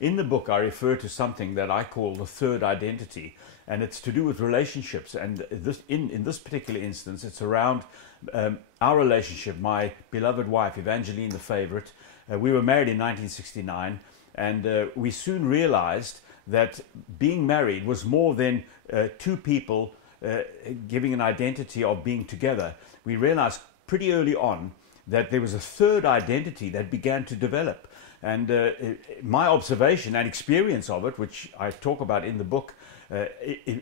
in the book I refer to something that I call the third identity, and it's to do with relationships. And in this particular instance, it's around our relationship. My beloved wife, Evangeline, the favorite. We were married in 1969, and we soon realized that being married was more than two people giving an identity of being together. We realized pretty early on that there was a third identity that began to develop. And my observation and experience of it, which I talk about in the book,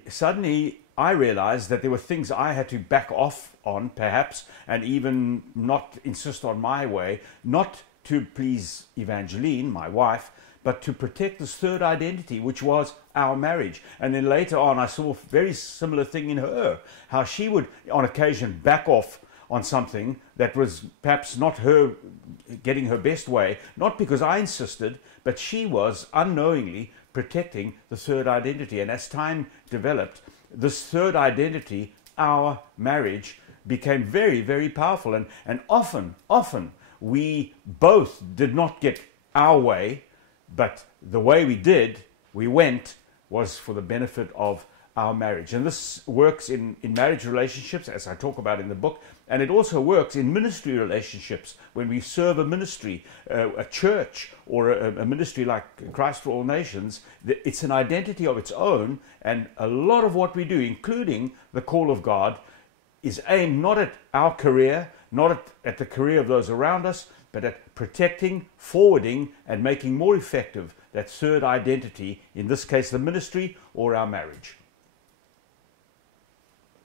suddenly I realized that there were things I had to back off on, perhaps, and even not insist on my way, not to please Evangeline, my wife, but to protect this third identity, which was our marriage. And then later on, I saw a very similar thing in her, how she would, on occasion, back off on something that was perhaps not her getting her best way, not because I insisted, but she was unknowingly protecting the third identity. And as time developed, this third identity, our marriage, became very, very powerful. And often we both did not get our way, but the way we went was for the benefit of our marriage. And this works in marriage relationships, as I talk about in the book, and it also works in ministry relationships when we serve a ministry, a church, or a ministry like Christ for All Nations. It's an identity of its own, and a lot of what we do, including the call of God, is aimed not at our career, not at the career of those around us, but at protecting, forwarding, and making more effective that third identity, in this case the ministry or our marriage.